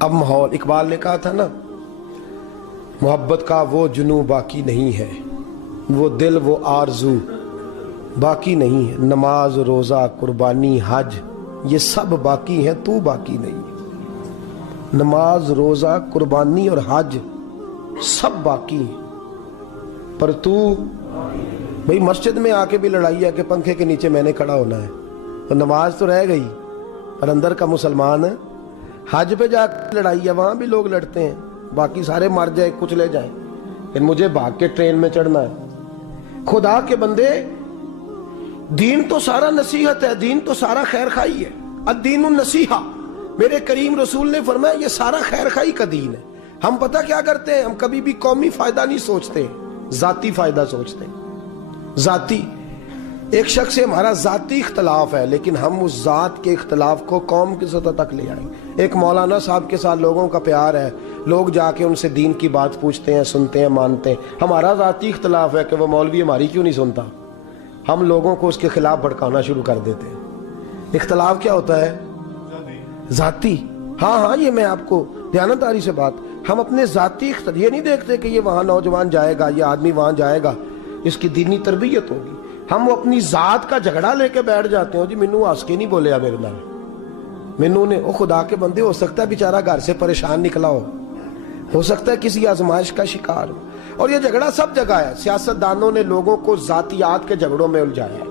اب ماحول، اقبال نے کہا تھا نا، محبت کا وہ جنوں باقی نہیں ہے، وہ دل وہ آرزو باقی نہیں ہے، نماز روزہ قربانی حج یہ سب باقی ہیں، تو باقی نہیں ہے۔ نماز روزہ قربانی اور حج سب باقی ہیں، پر تو بھئی مسجد میں آ کے بھی لڑائی ہے کہ پنکھے کے نیچے میں نے کھڑا ہونا ہے، تو نماز تو رہ گئی پر اندر کا مسلمان ہے۔ حج پہ جا کے لڑائی ہے، وہاں بھی لوگ لڑتے ہیں، باقی سارے مر جائے کچھ لے جائیں، پھر مجھے بھاگ کے ٹرین میں چڑھنا ہے۔ خدا کے بندے، دین تو سارا نصیحت ہے، دین تو سارا خیر خواہی ہے، الدین النصیحہ، میرے کریم رسول نے فرمایا یہ سارا خیر خواہی کا دین ہے۔ ہم پتہ کیا کرتے ہیں، ہم کبھی بھی قومی فائدہ نہیں سوچتے، ذاتی فائدہ سوچتے ہیں۔ ذاتی، ایک شخص سے ہمارا ذاتی اختلاف ہے، لیکن ہم اس ذات کے اختلاف کو قوم کی سطح تک لے آئیں۔ ایک مولانا صاحب کے ساتھ لوگوں کا پیار ہے، لوگ جا کے ان سے دین کی بات پوچھتے ہیں، سنتے ہیں، مانتے ہیں۔ ہمارا ذاتی اختلاف ہے کہ وہ مولوی ہماری کیوں نہیں سنتا، ہم لوگوں کو اس کے خلاف بھڑکانا شروع کر دیتے ہیں۔ اختلاف کیا ہوتا ہے؟ ذاتی۔ ہاں یہ میں آپ کو دیانتداری سے بات، ہم اپنے ذاتی یہ نہیں دیکھتے کہ یہ وہاں نوجوان جائے گا، یہ آدمی وہاں جائے گا، اس کی دینی تربیت ہوگی۔ ہم وہ اپنی ذات کا جھگڑا لے کے بیٹھ جاتے ہیں، جی مینوں ہس کے نہیں بولیا میرے نال، مینوں نے، او خدا کے بندے، ہو سکتا ہے بیچارہ گھر سے پریشان نکلا ہو سکتا ہے کسی آزمائش کا شکار ہو، اور یہ جھگڑا سب جگہ ہے۔ سیاستدانوں نے لوگوں کو ذاتیات کے جھگڑوں میں الجھایا ہے،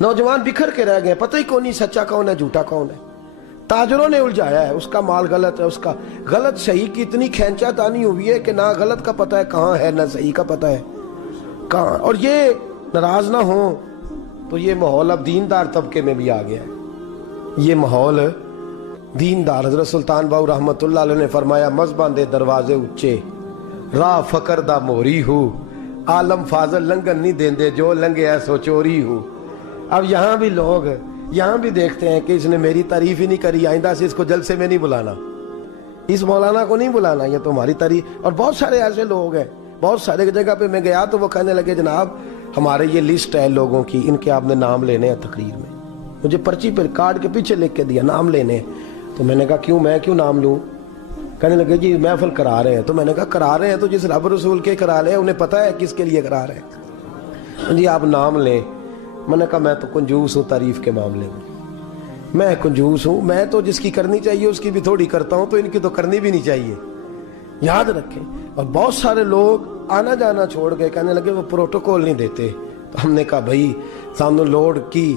نوجوان بکھر کے رہ گئے، پتہ ہی کون نہیں سچا کون ہے جھوٹا کون ہے۔ تاجروں نے الجھایا ہے، اس کا مال غلط ہے، اس کا غلط صحیح کی اتنی کھینچا تانی ہوئی ہے کہ نہ غلط کا پتہ ہے کہاں ہے، نہ صحیح کا پتہ ہے کہاں۔ اور یہ ناراض نہ ہوں تو یہ ماحول اب دیندار طبقے میں بھی آ گیا ہے، یہ ماحول دیندار۔ حضرت سلطان باؤ رحمت اللہ علیہ نے فرمایا، مذہباں دے دروازے اچے، راہ فقر دا موری ہو، عالم فاضل لنگن نہیں دیندے، جو لنگے ایسو چوری ہو۔ اب یہاں بھی لوگ یہاں بھی دیکھتے ہیں کہ اس نے میری تعریف ہی نہیں کری، آئندہ سے اس کو جلسے میں نہیں بلانا، اس مولانا کو نہیں بلانا، یہ تو ہماری تعریف۔ اور بہت سارے ایسے لوگ ہیں، بہت سارے جگہ پہ میں گیا تو وہ کہنے لگے، جناب ہمارے یہ لسٹ ہے لوگوں کی، ان کے آپ نے نام لینے ہیں تقریر میں۔ مجھے پرچی پر کارڈ کے پیچھے لکھ کے دیا نام لینے ہیں، تو میں نے کہا کیوں، میں کیوں نام لوں؟ کہنے لگے جی محفل کرا رہے ہیں۔ تو میں نے کہا کرا رہے ہیں تو جس رب رسول کے کرا رہے ہیں انہیں پتہ ہے کس کے لیے کرا رہے ہیں، جی آپ نام لیں۔ میں نے کہا میں تو کنجوس ہوں تعریف کے معاملے میں، میں کنجوس ہوں، میں تو جس کی کرنی چاہیے اس کی بھی تھوڑی کرتا ہوں، تو ان کی تو کرنی بھی نہیں چاہیے، یاد رکھیں۔ اور بہت سارے لوگ آنا جانا چھوڑ کے کہنے لگے وہ پروٹوکول نہیں دیتے، تو ہم نے کہا بھائی سانو لوڑ کی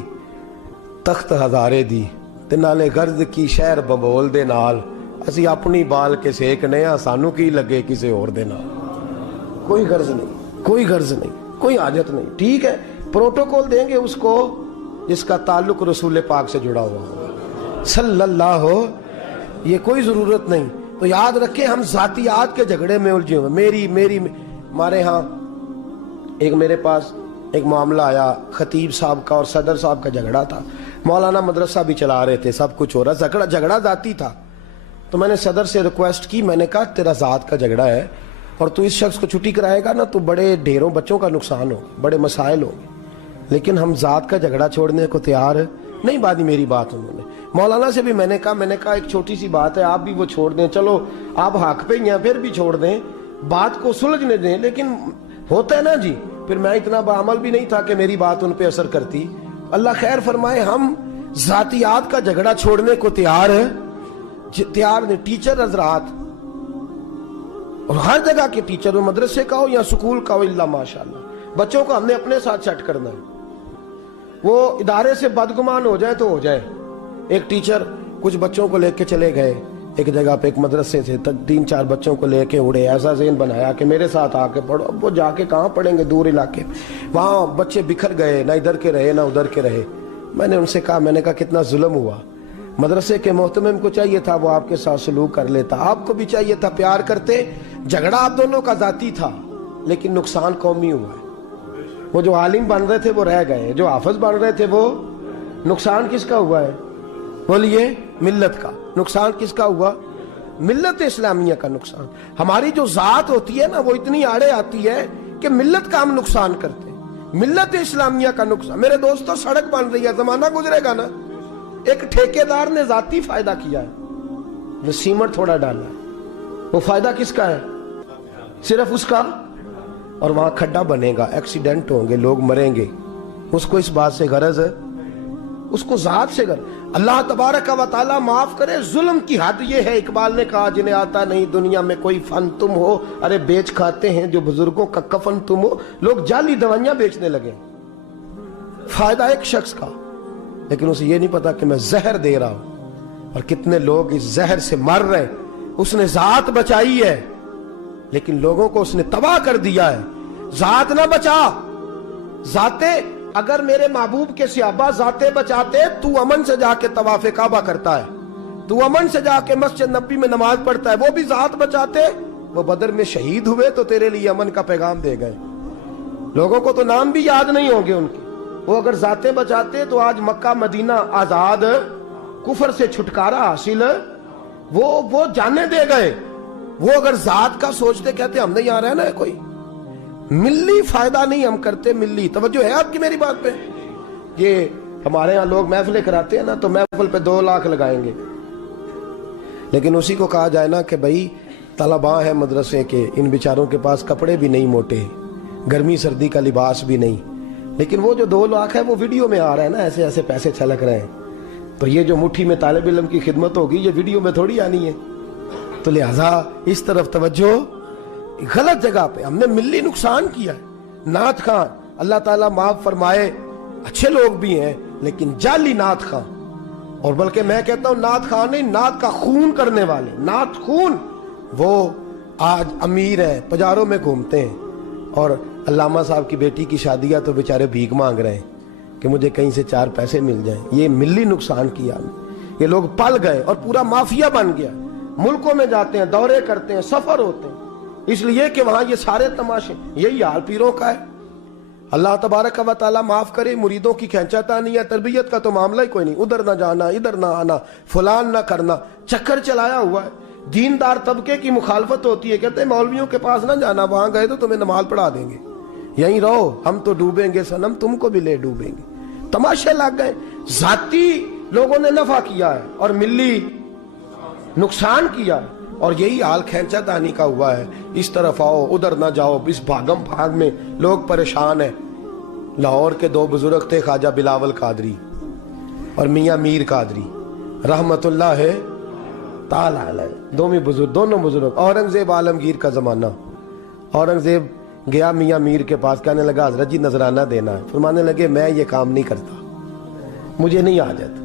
تخت ہزارے دی تے نالے غرض کی شہر ببول دے نال، اسی اپنی بال کے سیکنے ہاں، سانو کی لگے کسے اور دے نال، کوئی غرض نہیں، کوئی غرض نہیں، کوئی حاجت نہیں۔ ٹھیک ہے پروٹوکول دیں گے اس کو جس کا تعلق رسول پاک سے جڑا ہوا ہو صلی اللہ ہو، یہ کوئی ضرورت نہیں۔ تو یاد رکھیں ہم ذاتیات کے جھگڑے میں الجھے ہوئے، میری ہمارے ہاں ایک میرے پاس ایک معاملہ آیا، خطیب صاحب کا اور صدر صاحب کا جھگڑا تھا، مولانا مدرسہ بھی چلا رہے تھے، سب کچھ ہو رہا، جھگڑا ذاتی تھا۔ تو میں نے صدر سے ریکویسٹ کی، میں نے کہا تیرا ذات کا جھگڑا ہے اور تو اس شخص کو چھٹی کرائے گا نا تو بڑے ڈھیروں بچوں کا نقصان ہو، بڑے مسائل ہوں گے، لیکن ہم ذات کا جھگڑا چھوڑنے کو تیار نہیں۔ بات میری بات انہوں نے مولانا سے بھی میں نے کہا ایک چھوٹی سی بات ہے، آپ بھی وہ چھوڑ دیں، چلو آپ حق پہ ہی ہیں پھر بھی چھوڑ دیں، بات کو سلجھنے دیں۔ لیکن ہوتا ہے نا جی، پھر میں اتنا بعمل بھی نہیں تھا کہ میری بات ان پہ اثر کرتی۔ اللہ خیر فرمائے، ہم ذاتیات کا جھگڑا چھوڑنے کو تیار نے۔ ٹیچر حضرات اور ہر جگہ کے ٹیچر ہو، مدرسے کا ہو یا سکول کا ہو، اللہ ماشاءاللہ بچوں کو ہم نے اپنے ساتھ سیٹ کرنا ہے، وہ ادارے سے بدگمان ہو جائے تو ہو جائے۔ ایک ٹیچر کچھ بچوں کو لے کے چلے گئے ایک جگہ پہ، ایک مدرسے سے 3-4 بچوں کو لے کے اڑے، ایسا ذہن بنایا کہ میرے ساتھ آ کے پڑھو۔ اب وہ جا کے کہاں پڑھیں گے دور علاقے، وہاں بچے بکھر گئے، نہ ادھر کے رہے نہ ادھر کے رہے۔ میں نے ان سے کہا، میں نے کہا کتنا ظلم ہوا، مدرسے کے محتمم کو چاہیے تھا وہ آپ کے ساتھ سلوک کر لیتا، آپ کو بھی چاہیے تھا پیار کرتے۔ جھگڑا آپ دونوں کا ذاتی تھا لیکن نقصان قومی ہوا ہے۔ وہ جو عالم بن رہے تھے وہ رہ گئے، جو حافظ بن رہے تھے وہ، نقصان کس کا ہوا ہے؟ بولیے، ملت کا۔ نقصان کس کا ہوا؟ ملت اسلامیہ کا نقصان۔ ہماری جو ذات ہوتی ہے نا وہ اتنی آڑے آتی ہے کہ ملت کا ہم نقصان کرتے ہیں، ملت اسلامیہ کا نقصان۔ میرے دوستو سڑک بن رہی ہے، زمانہ گزرے گا نا، ایک ٹھیکیدار نے ذاتی فائدہ کیا ہے، जो सीमेंट थोड़ा डाला है, वो फायदा किसका है? सिर्फ उसका। और वहां खड्डा बनेगा, एक्सीडेंट होंगे, लोग मरेंगे, उसको इस बात से गरज है, उसको जात से गरज। अल्लाह तबारक व तआला माफ करे, जुल्म की हद ये है, इकबाल ने कहा जिन्हें आता नहीं दुनिया में कोई फन तुम हो, अरे बेच खाते हैं जो बुजुर्गों का कफन तुम हो। लोग जाली दवाइयां बेचने लगे, फायदा एक शख्स का, लेकिन उसे ये नहीं पता कि मैं जहर दे रहा हूं और कितने लोग इस जहर से मर रहे। उसने जात बचाई है लेकिन लोगों को उसने तबाह कर दिया है। जात ना बचा, जाते, अगर मेरे महबूब के सहाबा जाते बचाते, तू अमन से जाके तवाफे काबा करता है, तू अमन से जाके मस्जिद नबी में नमाज पढ़ता है, वो भी जात बचाते, वो बदर में शहीद हुए तो तेरे लिए अमन का पैगाम दे गए। लोगों को तो नाम भी याद नहीं होंगे उनके। वो अगर जाते बचाते तो आज मक्का मदीना आजाद, कुफर से छुटकारा हासिल, वो जाने दे गए। वो अगर जात का सोचते, कहते हमने यहां रहना है, कोई मिल्ली फायदा नहीं हम करते। मिल्ली तवज्जो है आपकी मेरी बात पे? ये हमारे यहाँ लोग महफिलें कराते हैं ना, तो महफिल पे 2 लाख लगाएंगे, लेकिन उसी को कहा जाए ना कि भाई तलबा है मदरसे के, इन बेचारों के पास कपड़े भी नहीं मोटे, गर्मी सर्दी का लिबास भी नहीं, लेकिन वो जो 2 लाख है वो वीडियो में आ रहा है ना, ऐसे ऐसे पैसे छलक रहे हैं। तो ये जो मुट्ठी में तालिब इल्म की खिदमत होगी, ये वीडियो में थोड़ी आनी है। तो लिहाजा इस तरफ तवज्जो, गलत जगह पे हमने मिल्ली नुकसान किया है। नात खान अल्लाह ताला माफ फरमाए, अच्छे लोग भी हैं, लेकिन जाली नात खान, और बल्कि मैं कहता हूं नात खान नहीं, नात का खून करने वाले, नात खून, वो आज अमीर है, बाजारों में घूमते हैं, और अल्लामा साहब की बेटी की शादियां तो बेचारे भीख मांग रहे हैं कि मुझे कहीं से 4 पैसे मिल जाएं। ये मिल्ली नुकसान किया हमने। ये लोग पल गए और पूरा माफिया बन गया। मुल्कों में जाते हैं, दौरे करते हैं, सफर होते हैं, इसलिए कि वहां ये सारे तमाशे। यही हाल पीरों का है। अल्लाह तबारक व तआला माफ करे, मुरीदों की खींचातानी या तरबियत का तो मामला ही कोई नहीं, उधर ना जाना, इधर ना आना, फुलान ना करना, चक्कर चलाया हुआ है। दीनदार तबके की मुखालफत होती है, कहते हैं मौलवियों के पास ना जाना, वहां गए तो तुम्हें नमाज पढ़ा देंगे, यहीं रहो, हम तो डूबेंगे सनम, तुमको भी ले डूबेंगे। तमाशे लग गए। जाती लोगों ने नफा किया है और मिल्ली नुकसान किया है, और यही हाल खैंचा दानी का हुआ है। इस तरफ आओ, उधर ना जाओ, इस भागम भाग में लोग परेशान हैं। लाहौर के 2 बुजुर्ग थे, ख्वाजा बिलावल कादरी और मियां मीर कादरी रहमतुल्लाह ताला अलैह, दोनों बुजुर्ग। औरंगजेब आलमगीर का जमाना। औरंगजेब गया मियां मीर के पास, कहने लगा हजरत जी नजराना देना है। फरमाने लगे मैं ये काम नहीं करता, मुझे नहीं आदत।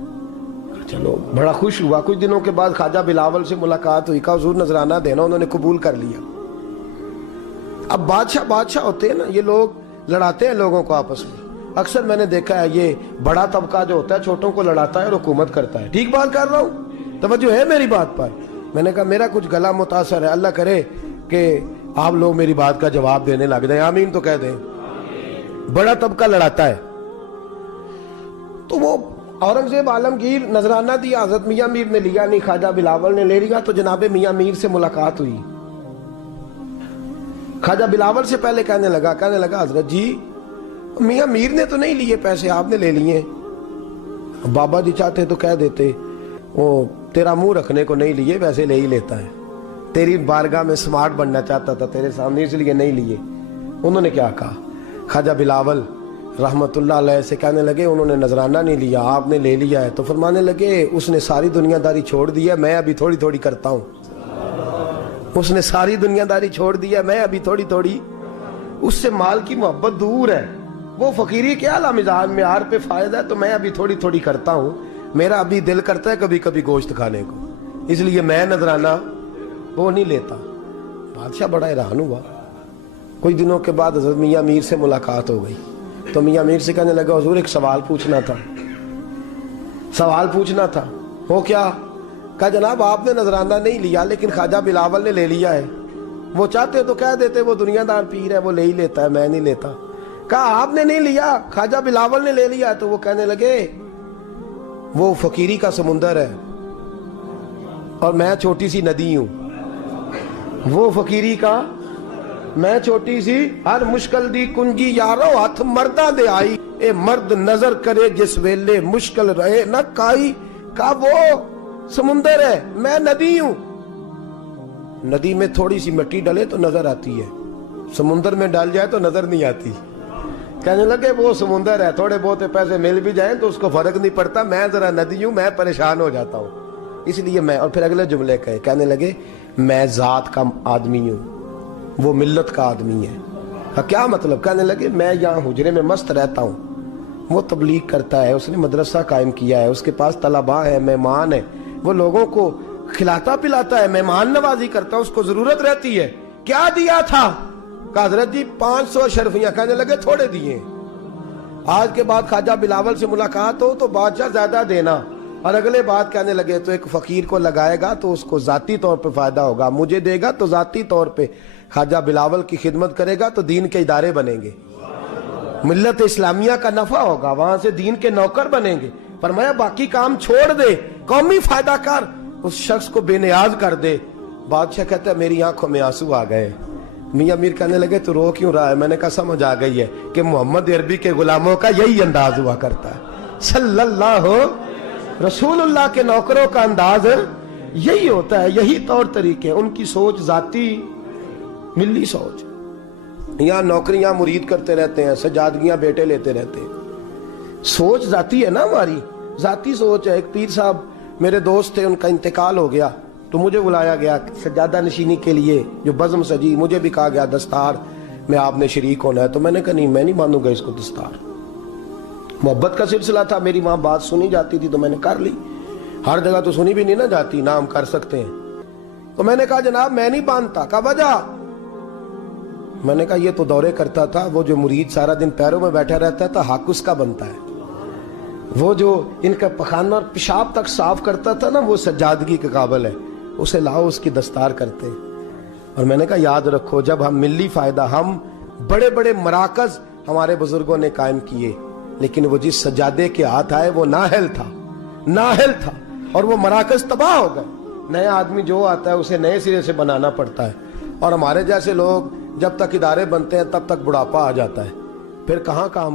चलो बड़ा खुश हुआ। कुछ दिनों के बाद ख्वाजा बिलावल से मुलाकात हुई, कहा हुजूर नजराना देना, उन्होंने कबूल कर लिया। अब बादशाह होते हैं ना, ये लोग लड़ाते हैं लोगों को आपस में। अक्सर मैंने देखा है ये बड़ा तबका जो होता है छोटों को लड़ाता है और हुकूमत करता है। ठीक बात कर रहा हूं, तवज्जो है मेरी बात पर? मैंने कहा मेरा कुछ गला मुतासर है, अल्लाह करे कि आप लोग मेरी बात का जवाब देने लग जाए, आमीन तो कह दें। बड़ा तबका लड़ाता है। तो वो औरंगजेब आलमगीर नजराना दिया, हजरत मियां मीर ने लिया नहीं, ख्वाजा बिलावल ने ले लिया। तो जनाबे मियां मीर से मुलाकात हुई। ख्वाजा बिलावल से पहले कहने लगा हजरत जी मियां मीर ने तो नहीं लिए पैसे, आपने ले लिए। बाबा जी चाहते तो कह देते, वो तेरा मुंह रखने को नहीं लिए, वैसे ले ही लेता है, तेरी बारगाह में स्मार्ट बनना चाहता था तेरे सामने, इसलिए नहीं लिए। उन्होंने क्या कहा? ख्वाजा बिलावल रहमतुल्लाह अलैह से कहने लगे उन्होंने नजराना नहीं लिया, आपने ले लिया है। तो फरमाने लगे उसने सारी दुनियादारी छोड़ दी है, मैं अभी थोड़ी थोड़ी करता हूं। उसने सारी दुनियादारी छोड़ दी है, मैं अभी थोड़ी थोड़ी। उससे माल की मोहब्बत दूर है, वो फकीरी के आला मिजाज में आर पे फायदा है, तो मैं अभी थोड़ी थोड़ी करता हूं। मेरा अभी दिल करता है कभी कभी गोश्त खाने को, इसलिए मैं नजराना वो नहीं लेता। बादशाह बड़ा हैरान हुआ। कुछ दिनों के बाद हजरत मियां मीर से मुलाकात हो गई। तो मियां मीर से कहने लगा हुजूर एक सवाल पूछना था। वो क्या? कहा जनाब आपने नजराना नहीं लिया, लेकिन ख्वाजा बिलावल ने ले लिया है। वो चाहते तो कह देते वो दुनियादार पीर है, वो ले ही लेता है, मैं नहीं लेता। कहा आपने नहीं लिया, ख्वाजा बिलावल ने ले लिया। तो वो कहने लगे वो फकीरी का समुंदर है और मैं छोटी सी नदी हूं। वो फकीरी का, मैं छोटी सी, हर मुश्किल दी कुंजी यारो हथ मर्दा दे आई, ए मर्द नजर करे जिस वेले मुश्किल रहे न काई। का वो समुंदर है, मैं नदी हूं। नदी में थोड़ी सी मिट्टी डले तो नजर आती है, समुंदर में डाल जाए तो नजर नहीं आती। कहने लगे वो समुंदर है, थोड़े बहुत पैसे मिल भी जाएं तो उसको फर्क नहीं पड़ता, मैं जरा नदी हूं, मैं परेशान हो जाता हूं, इसलिए मैं। और फिर अगले जुमले कहे, कहने लगे मैं जात का आदमी हूं, वो मिल्लत का आदमी है। क्या मतलब? कहने लगे मैं यहाँ हुजरे में मस्त रहता हूँ, वो तबलीग करता है, उसने मदरसा कायम किया है, उसके पास तलबा है, मेहमान है, वो लोगों को खिलाता पिलाता है, मेहमान नवाजी करता है, उसको जरूरत रहती है। क्या दिया था? हजरत जी 500 शर्फियां। कहने लगे थोड़े दिए, आज के बाद ख्वाजा बिलावल से मुलाकात हो तो बादशाह ज्यादा देना। और अगले बात कहने लगे तो एक फकीर को लगाएगा तो उसको जाती तौर पे फायदा होगा, मुझे देगा तो जाती तौर पे ख्वाजा बिलावल की खिदमत करेगा तो दीन के इदारे बनेंगे, मिल्लत इस्लामिया का नफा होगा, वहां से दीन के नौकर बनेंगे। फरमाया बाकी काम छोड़ दे, कौमी फायदा कर, उस शख्स को बेनियाज कर दे। बादशाह कहता है मेरी आंखों में आंसू आ गए। मियां मीर कहने लगे तो रो क्यों रहा है? मैंने कहा समझ आ गई है कि मोहम्मद अरबी के गुलामों का यही अंदाज हुआ करता है, सल्लल्लाहु रसूलुल्लाह के नौकरों का अंदाज यही होता है, यही तौर तरीके। उनकी सोच जाती मिली सोच, यहाँ नौकरियां मुरीद करते रहते हैं, सजादगियां बेटे लेते रहते हैं, सोच जाती है ना हमारी, जाती सोच है। एक पीर साहब मेरे दोस्त थे, उनका इंतकाल हो गया तो मुझे बुलाया गया सज्जादा नशीनी के लिए, जो बज़म सजी, मुझे भी कहा गया दस्तार में आपने शरीक होना है। तो मैंने कहा नहीं, मैं नहीं मानूंगा इसको दस्तार। मोहब्बत का सिलसिला था, मेरी माँ बात सुनी जाती थी तो मैंने कर ली, हर जगह तो सुनी भी नहीं ना जाती, ना हम कर सकते हैं। तो मैंने कहा जनाब मैं नहीं बांधता। कहा वजह? मैंने कहा ये तो दौरे करता था, वो जो मुरीद सारा दिन पैरों में बैठा रहता था हक उसका बनता है, वो जो इनका पखाना और पेशाब तक साफ करता था ना वो सज्जादगी के काबिल है, उसे लाओ उसकी दस्तार करते। और मैंने कहा याद रखो जब हम मिली फायदा, हम बड़े बड़े मराकज हमारे बुजुर्गों ने कायम किए, लेकिन वो जिस सज्जादे के हाथ आए वो नाहल था, नाहल था, और वो मराकज तबाह हो गए। नया आदमी जो आता है उसे नए सिरे से बनाना पड़ता है, और हमारे जैसे लोग जब तक इदारे बनते हैं तब तक बुढ़ापा आ जाता है, फिर कहाँ काम